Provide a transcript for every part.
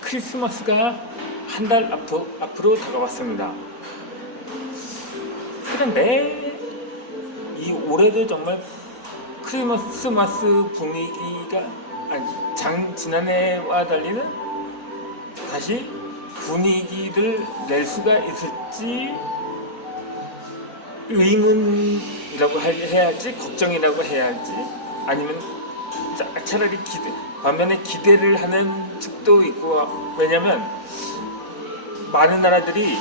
크리스마스가 한 달 앞으로 다가왔습니다. 그런데 이 올해도 정말 크리스마스 분위기가 지난해와 달리는 다시 분위기를 낼 수가 있을지 의문이라고 해야 할지 걱정이라고 해야 할지 아니면 차라리 반면에 기대를 하는 측도 있고, 왜냐면 많은 나라들이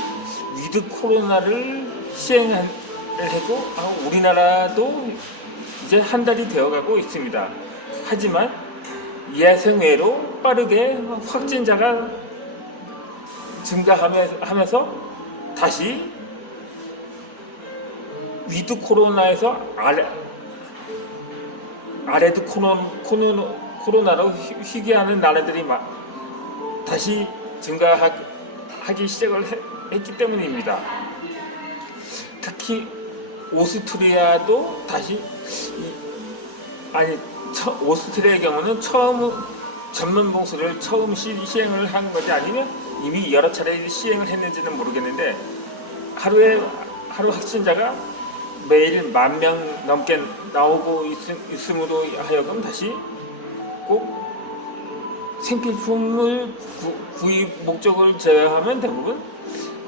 위드 코로나를 시행을 하고 우리나라도 이제 한 달이 되어가고 있습니다. 하지만 예상외로 빠르게 확진자가 증가하면서 다시 위드 코로나에서 아래드 코로나로 희귀하는 나라들이 다시 증가하기 시작을 했기 때문입니다. 특히 오스트리아도 다시 오스트리아의 경우는 전면 봉쇄를 처음 시행을 한 것이 아니면 이미 여러 차례 시행을 했는지는 모르겠는데 하루 확진자가 매일 10,000명 넘게 나오고 있음으로 하여금 다시 꼭 생필품을 구입 목적을 제외하면 대부분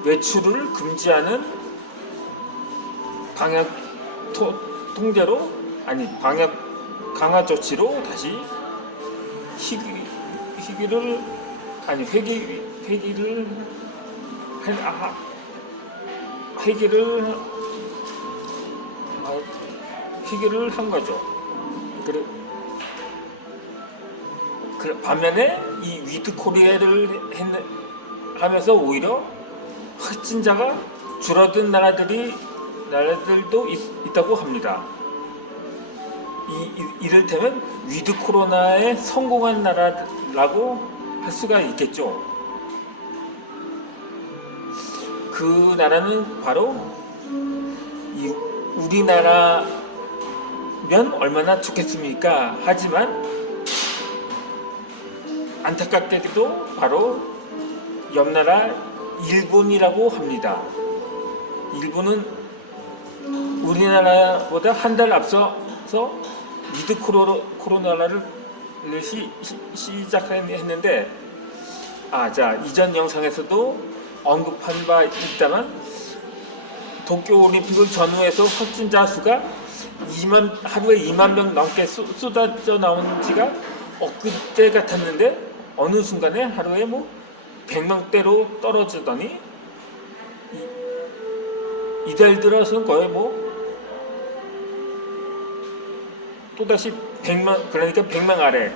외출을 금지하는 방역 통제로 방역 강화 조치로 다시 회기를 한 거죠. 반면에 이 위드 코리아를 하면서 오히려 확진자가 줄어든 나라들도 있다고 합니다. 이를테면 위드 코로나에 성공한 나라라고 할 수가 있겠죠. 그 나라는 바로 우리나라면 얼마나 좋겠습니까? 하지만 안타깝게도 바로 옆나라 일본이라고 합니다. 일본은 우리나라보다 한 달 앞서서 위드 코로나를 시작했는데, 이전 영상에서도 언급한 바 있다만 도쿄올림픽을 전후해서 확진자 수가 하루에 2만 명 넘게 쏟아져 나온 지가 엊그제 같았는데 어느 순간에 하루에 100명대로 떨어지더니 이달 들어서는 거의 또다시 100명, 그러니까 100명 아래,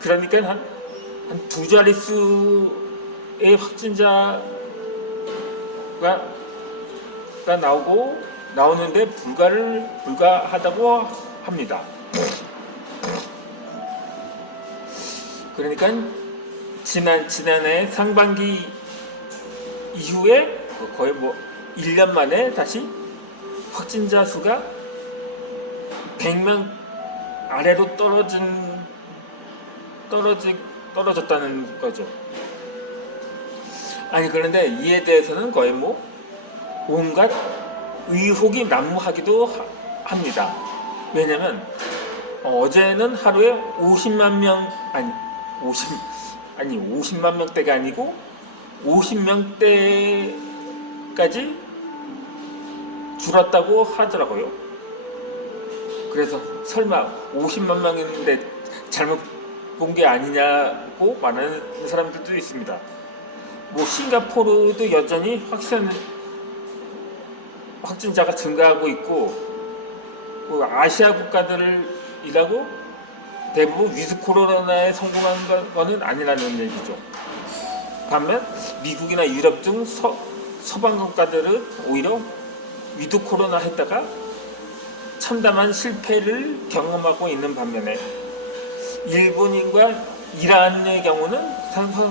그러니까 한 두 자릿수의 확진자가 나오는데 불가하다고 합니다. 그러니까 지난해 상반기 이후에 거의 1년 만에 다시 확진자 수가 100명 아래로 떨어졌다는 거죠. 그런데 이에 대해서는 거의 온갖 의혹이 난무하기도 합니다. 왜냐면 어제는 하루에 50만 명대가 아니고 50명대까지 줄었다고 하더라고요. 그래서 설마 50만 명인데 잘못 본 게 아니냐고 말하는 사람들도 있습니다. 싱가포르도 여전히 확진자가 증가하고 있고, 아시아 국가들이라고 대부분 위드 코로나에 성공한 거는 아니라는 얘기죠. 반면 미국이나 유럽 등 서방 국가들은 오히려 위드 코로나 했다가 참담한 실패를 경험하고 있는 반면에 일본인과 이란의 경우는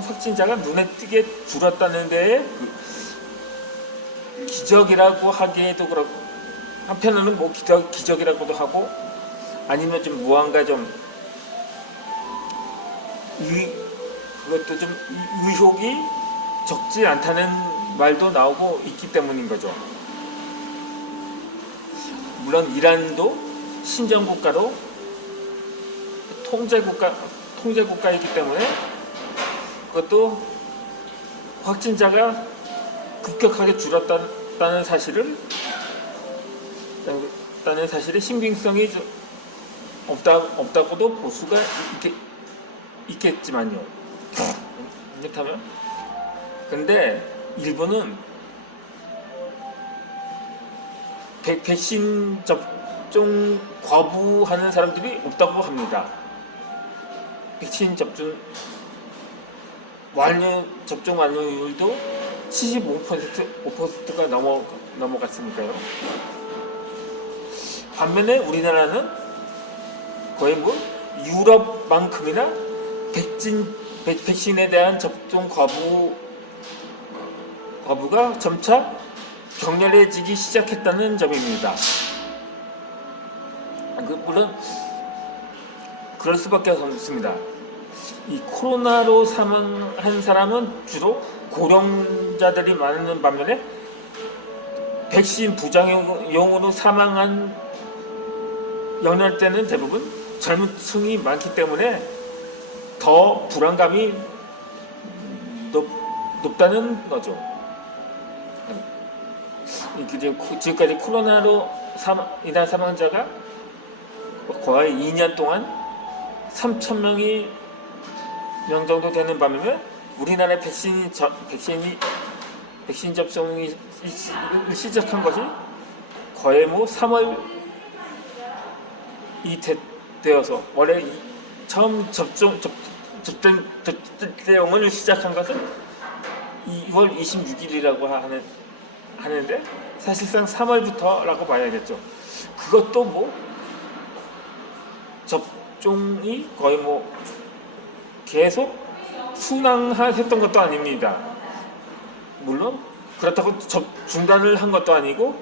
확진자가 눈에 띄게 줄었다는 데에 기적이라고 하기에도 그렇고, 한편으로는 기적이라고도 하고, 아니면 좀 무언가 좀 그것도 좀 의혹이 적지 않다는 말도 나오고 있기 때문인 거죠. 물론 이란도 신정국가로 통제국가이기 때문에 그것도 확진자가 급격하게 줄었다는 사실이 신빙성이 없다고도 볼 수가 있겠지만요. 그렇다면 근데 일본은 백신 접종 거부하는 사람들이 없다고 합니다. 백신 접종 완료율도 75%가 넘어갔으니까요. 반면에 우리나라는 거의 뭐 유럽만큼이나 백신에 대한 접종 거부가 점차 격렬해지기 시작했다는 점입니다. 물론 그럴 수밖에 없습니다. 이 코로나로 사망한 사람은 주로 고령자들이 많은 반면에 백신 부작용으로 사망한 연령대는 대부분 젊은 층이 많기 때문에 더 불안감이 높다는 거죠. 지금까지 코로나로 인한 사망자가 거의 2년 동안 3,000명 정도 되는 반면에 우리나라의 백신 접종이 시작한 것이 거의 뭐 3월이 되어서 원래 처음 접종을 시작한 것은 2월 26일이라고 하는데 사실상 3월부터라고 봐야겠죠. 그것도 뭐 접종이 거의 뭐 계속 순항했던 것도 아닙니다. 물론 그렇다고 중단을 한 것도 아니고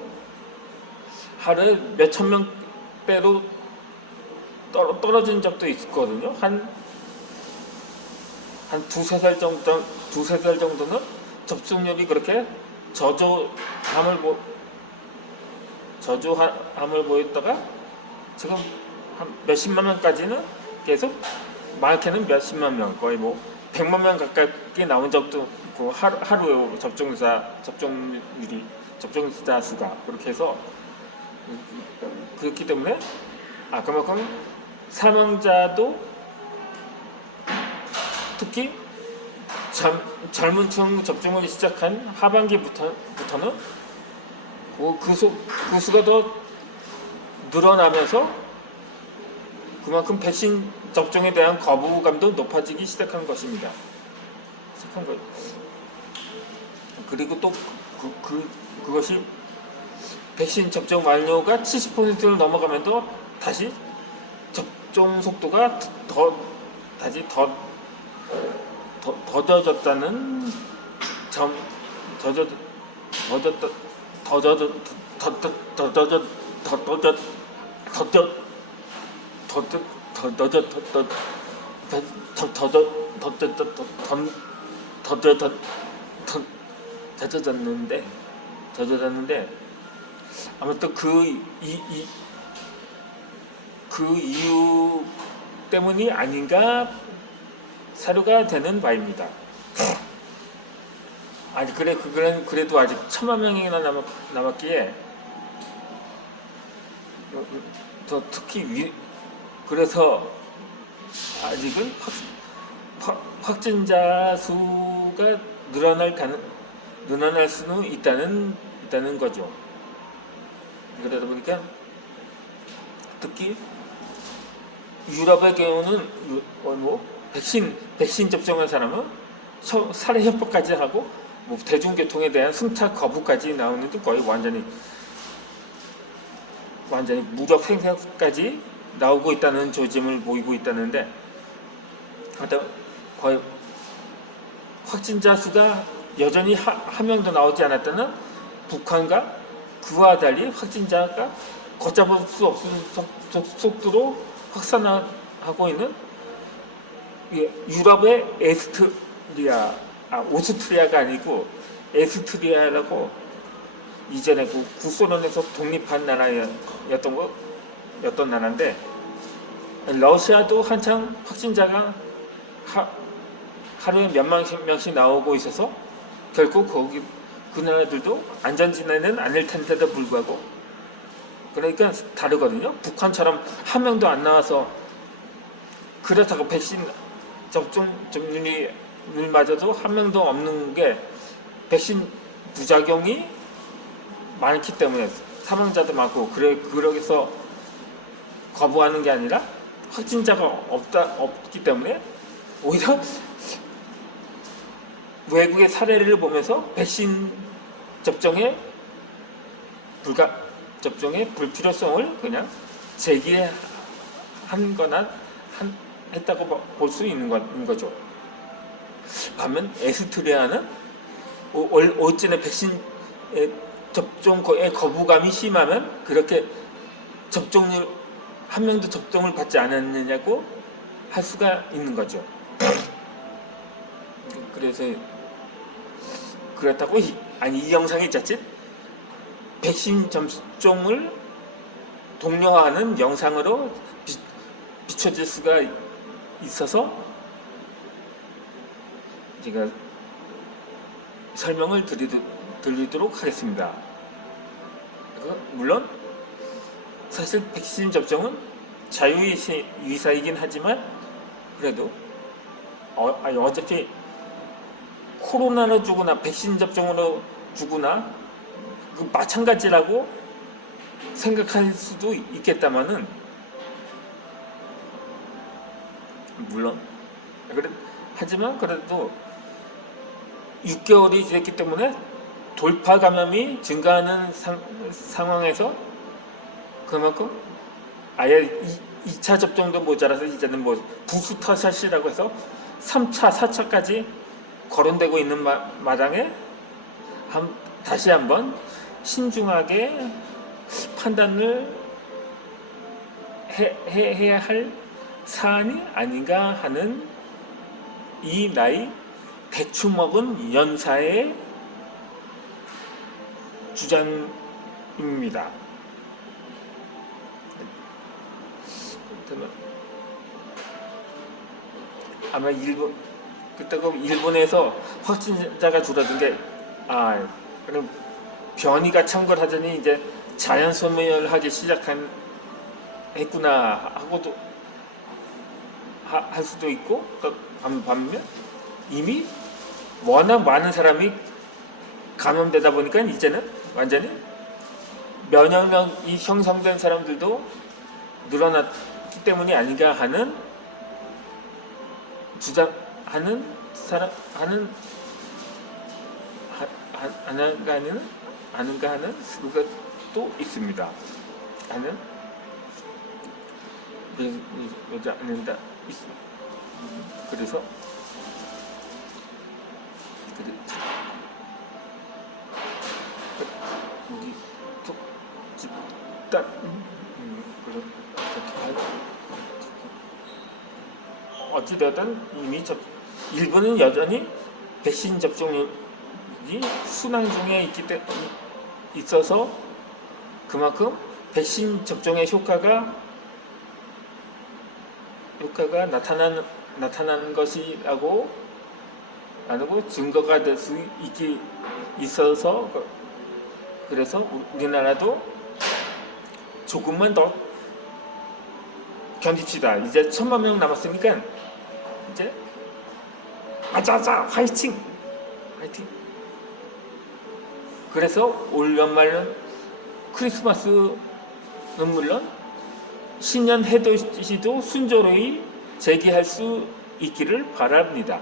하루에 몇천 명대로 떨어진 적도 있거든요. 한 두세 달 정도는 접종률이 그렇게 저조함을 보였다가 지금 한 몇십만 명까지는 계속 많게는 몇십만 명, 거의 뭐 100만 명 가까이 나온 적도 있고 하루에 접종자 수가 그렇게 해서 그렇기 때문에 그만큼 사망자도 특히 젊은 층 접종을 시작한 하반기부터는 그 수가 더 늘어나면서 그만큼 백신 접종에 대한 거부감도 높아지기 시작한 것입니다. 그리고 또 그것이 백신 접종 완료가 70%를 넘어가면 또 다시 접종 속도가 다시 더뎌졌다는 점, 젖어졌는데 아무튼 그 이유 때문이 아닌가 사료가 되는 바입니다. 그래도 아직 1,000만 명이나 남았기에 특히 그래서 아직은 확진자 수가 늘어날 수는 있다는 거죠. 그러다 보니까 특히 유럽의 경우는 뭐 백신 접종한 사람은 살해 협박까지 하고 뭐 대중교통에 대한 승차 거부까지 나오는 등 거의 완전히 무력 생산까지 나오고 있다는 조짐을 보이고 있다는데, 거의 확진자 수가 여전히 한 명도 나오지 않았다는 북한과 그와 달리 확진자가 걷잡을 수 없는 속도로 확산하고 있는 유럽의 오스트리아가 아니고 에스트리아라고 이전에 그 구소련에서 독립한 였던 나라인데, 러시아도 한창 확진자가 하루에 몇만 명씩 나오고 있어서 결국 그 나라들도 안전지대는 아닐 텐데도 불구하고, 그러니까 다르거든요. 북한처럼 한 명도 안 나와서, 그렇다고 백신 접종률이 맞아도 한 명도 없는 게 백신 부작용이 많기 때문에 사망자도 많고, 그러게서 거부하는 게 아니라 확진자가 없기 때문에 오히려 외국의 사례를 보면서 백신 접종의 불필요성을 그냥 제기한 거나 했다고 볼 수 있는 거죠. 반면 에스토니아는 어찌나 백신 접종에 거부감이 심하면 그렇게 접종률 한 명도 접종을 받지 않았느냐고 할 수가 있는 거죠. 그래서 그렇다고 이 영상이 자칫 백신 접종을 독려하는 영상으로 비춰질 수가 있어서 제가 설명을 드리도록 하겠습니다. 물론 사실 백신 접종은 자유의사이긴 하지만 그래도 어차피 코로나로 주거나 백신 접종으로 주거나 마찬가지라고 생각할 수도 있겠다마는, 물론 하지만 그래도 6개월이 됐기 때문에 돌파 감염이 증가하는 상황에서 그만큼 아예 2차 접종도 모자라서 이제는 부스터샷이라고 해서 3차, 4차까지 거론되고 있는 마당에 다시 한번 신중하게 판단을 해야 할 사안이 아닌가 하는 이 나이 대충 먹은 연사의 주장입니다. 아마 일본에서 확진자가 줄어든 게 그럼 변이가 창궐하더니 이제 자연 소멸하기 했구나 하고도 할 수도 있고, 반면 이미 워낙 많은 사람이 감염되다 보니까 이제는 완전히 면역력이 형성된 사람들도 늘어났기 때문이 아닌가 하는 주장하는 아는가 하는 수가 있습니다. 그래서 어찌되든 이미 일본은 여전히 백신 접종률이 순항 중에 있어서 그만큼 백신 접종의 효과가 나타난 것이라고 증거가 될 수 있어서, 그래서 우리나라도 조금만 더 견딥시다. 이제 1,000만 명 남았으니까 이제 화이팅! 그래서 올 연말은 크리스마스는 물론 신년 해돋이도 순조로이 제기할 수 있기를 바랍니다.